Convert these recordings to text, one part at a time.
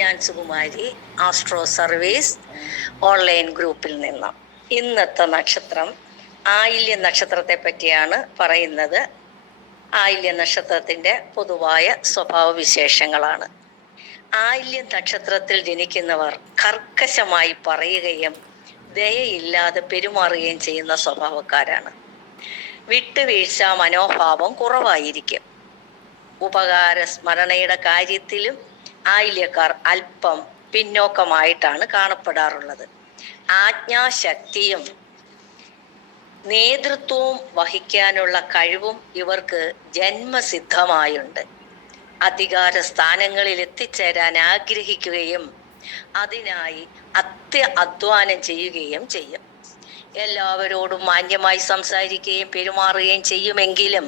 ഞാൻ Sukumari, astro service online ഗ്രൂപ്പിൽ നിന്ന്. ഇന്നത്തെ നക്ഷത്രം ആയില്യ നക്ഷത്രത്തെ പറ്റിയാണ് പറയുന്നത്. ആയില്യ നക്ഷത്രത്തിൻ്റെ പൊതുവായ സ്വഭാവ വിശേഷങ്ങളാണ്. ആയില്യ നക്ഷത്രത്തിൽ ജനിക്കുന്നവർ കർക്കശമായി പറയുകയും ദയയില്ലാതെ പെരുമാറുകയും ചെയ്യുന്ന സ്വഭാവക്കാരാണ്. വിട്ടുവീഴ്ച മനോഭാവം കുറവായിരിക്കും. ഉപകാര സ്മരണയുടെ കാര്യത്തിലും ആയില്യക്കാർ അല്പം പിന്നോക്കമായിട്ടാണ് കാണപ്പെടാറുള്ളത്. ആജ്ഞാശക്തിയും നേതൃത്വവും വഹിക്കാനുള്ള കഴിവും ഇവർക്ക് ജന്മസിദ്ധമായുണ്ട്. അധികാര സ്ഥാനങ്ങളിൽ എത്തിച്ചേരാൻ ആഗ്രഹിക്കുകയും അതിനായി അധ്വാനം ചെയ്യുകയും ചെയ്യും. എല്ലാവരോടും മാന്യമായി സംസാരിക്കുകയും പെരുമാറുകയും ചെയ്യുമെങ്കിലും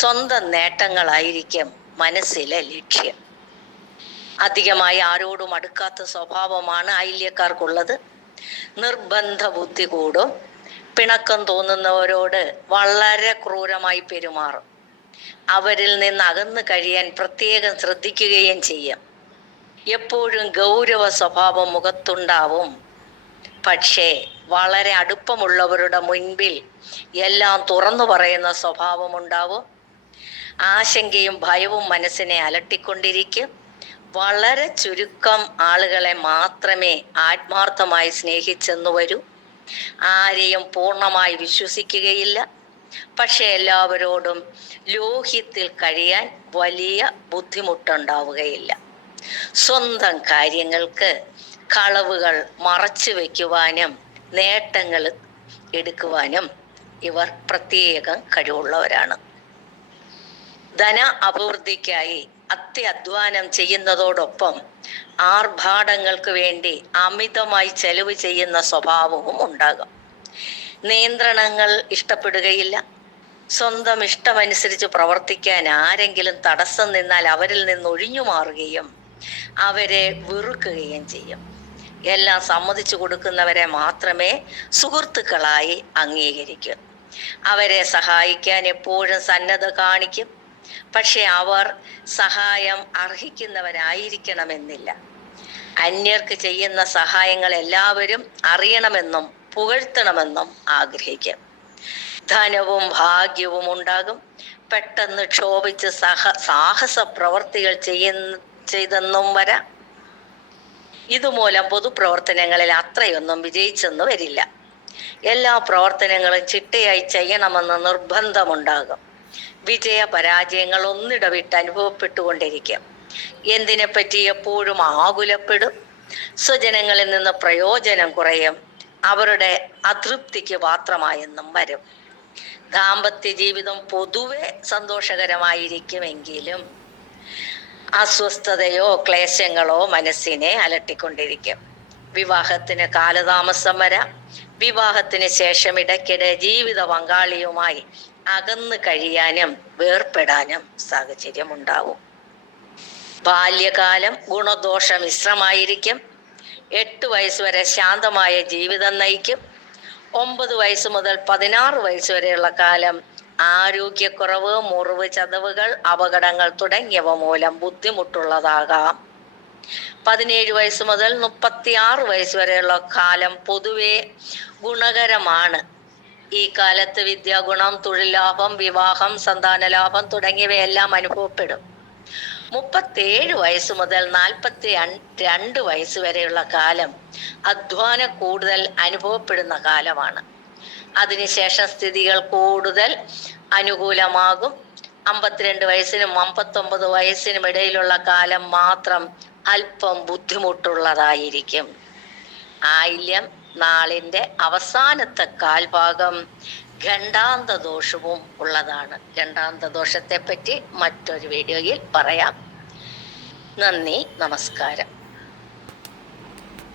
സ്വന്തം നേട്ടങ്ങളായിരിക്കും മനസ്സിലെ ലക്ഷ്യം. അധികമായി ആരോടും അടുക്കാത്ത സ്വഭാവമാണ് ആയില്യക്കാർക്കുള്ളത്. നിർബന്ധ ബുദ്ധി കൂടും. പിണക്കം തോന്നുന്നവരോട് വളരെ ക്രൂരമായി പെരുമാറും. അവരിൽ നിന്ന് അകന്നു കഴിയാൻ പ്രത്യേകം ശ്രദ്ധിക്കുകയും ചെയ്യും. എപ്പോഴും ഗൗരവ സ്വഭാവം മുഖത്തുണ്ടാവും. പക്ഷേ വളരെ അടുപ്പമുള്ളവരുടെ മുൻപിൽ എല്ലാം തുറന്നു പറയുന്ന സ്വഭാവമുണ്ടാവും. ആശങ്കയും ഭയവും മനസ്സിനെ അലട്ടിക്കൊണ്ടിരിക്കും. വളരെ ചുരുക്കം ആളുകളെ മാത്രമേ ആത്മാർത്ഥമായി സ്നേഹിച്ചെന്നു വരൂ. ആരെയും പൂർണ്ണമായി വിശ്വസിക്കുകയില്ല. പക്ഷെ എല്ലാവരോടും ലോഹ്യത്തിൽ കഴിയാൻ വലിയ ബുദ്ധിമുട്ടുണ്ടാവുകയില്ല. സ്വന്തം കാര്യങ്ങൾക്ക് കളവുകൾ മറച്ചു വയ്ക്കുവാനും നേട്ടങ്ങൾ എടുക്കുവാനും ഇവർ പ്രത്യേകം കഴിവുള്ളവരാണ്. ധന അഭിവൃദ്ധിക്കായി അത്യധ്വാനം ചെയ്യുന്നതോടൊപ്പം ആർഭാടങ്ങൾക്ക് വേണ്ടി അമിതമായി ചെലവ് ചെയ്യുന്ന സ്വഭാവവും ഉണ്ടാകും. നിയന്ത്രണങ്ങൾ ഇഷ്ടപ്പെടുകയില്ല. സ്വന്തം ഇഷ്ടമനുസരിച്ച് പ്രവർത്തിക്കാൻ ആരെങ്കിലും തടസ്സം നിന്നാൽ അവരിൽ നിന്ന് ഒഴിഞ്ഞു മാറുകയും അവരെ വെറുക്കുകയും ചെയ്യും. എല്ലാം സമ്മതിച്ചു കൊടുക്കുന്നവരെ മാത്രമേ സുഹൃത്തുക്കളായി അംഗീകരിക്കൂ. അവരെ സഹായിക്കാൻ എപ്പോഴും സന്നദ്ധ കാണിക്കും. പക്ഷെ അവർ സഹായം അർഹിക്കുന്നവരായിരിക്കണമെന്നില്ല. അന്യർക്ക് ചെയ്യുന്ന സഹായങ്ങൾ എല്ലാവരും അറിയണമെന്നും പുകഴ്ത്തണമെന്നും ആഗ്രഹിക്കും. ധനവും ഭാഗ്യവും ഉണ്ടാകും. പെട്ടെന്ന് ക്ഷോഭിച്ച് സാഹസ പ്രവർത്തികൾ ചെയ്തെന്നും വരാം. ഇതുമൂലം പൊതുപ്രവർത്തനങ്ങളിൽ അത്രയൊന്നും വിജയിച്ചെന്ന് വരില്ല. എല്ലാ പ്രവർത്തനങ്ങളും ചിട്ടയായി ചെയ്യണമെന്ന് നിർബന്ധമുണ്ടാകും. വിജയ പരാജയങ്ങൾ ഒന്നിടവിട്ട് അനുഭവപ്പെട്ടുകൊണ്ടിരിക്കും. എന്തിനെപ്പറ്റി എപ്പോഴും ആകുലപ്പെടും. സ്വജനങ്ങളിൽ നിന്ന് പ്രയോജനം കുറയും. അവരുടെ അതൃപ്തിക്ക് പാത്രമായെന്നും വരും. ദാമ്പത്യ ജീവിതം പൊതുവെ സന്തോഷകരമായിരിക്കുമെങ്കിലും അസ്വസ്ഥതയോ ക്ലേശങ്ങളോ മനസ്സിനെ അലട്ടിക്കൊണ്ടിരിക്കും. വിവാഹത്തിന് കാലതാമസം വരാം. വിവാഹത്തിന് ശേഷം ഇടയ്ക്കിടെ ജീവിത പങ്കാളിയുമായി അകന്നു കഴിയാനും വേർപ്പെടാനും സാഹചര്യമുണ്ടാവും. ബാല്യകാലം ഗുണദോഷ മിശ്രമായിരിക്കും. 8 വയസ്സ് വരെ ശാന്തമായ ജീവിതം നയിക്കും. 9 വയസ്സ് മുതൽ 16 വയസ്സ് വരെയുള്ള കാലം ആരോഗ്യക്കുറവ്, മുറിവ്, ചതവുകൾ, അപകടങ്ങൾ തുടങ്ങിയവ മൂലം ബുദ്ധിമുട്ടുള്ളതാകാം. 17 വയസ്സ് മുതൽ 36 വയസ്സ് വരെയുള്ള കാലം പൊതുവെ ഗുണകരമാണ്. ഈ കാലത്ത് വിദ്യാഗുണം, തൊഴിൽ ലാഭം, വിവാഹം, സന്താന ലാഭം തുടങ്ങിയവയെല്ലാം അനുഭവപ്പെടും. 37 വയസ്സ് മുതൽ 42 വയസ്സ് വരെയുള്ള കാലം അധ്വാനം കൂടുതൽ അനുഭവപ്പെടുന്ന കാലമാണ്. അതിനുശേഷം സ്ഥിതികൾ കൂടുതൽ അനുകൂലമാകും. 52 വയസ്സിനും 59 വയസ്സിനും ഇടയിലുള്ള കാലം മാത്രം അല്പം ബുദ്ധിമുട്ടുള്ളതായിരിക്കും. ആയില്യം നാളിൻ്റെ അവസാനത്തെ കാൽഭാഗം ഖണ്ഡാന്ത ദോഷവും ഉള്ളതാണ്. ഖണ്ഡാന്ത ദോഷത്തെ പറ്റി മറ്റൊരു വീഡിയോയിൽ പറയാം. നന്ദി, നമസ്കാരം.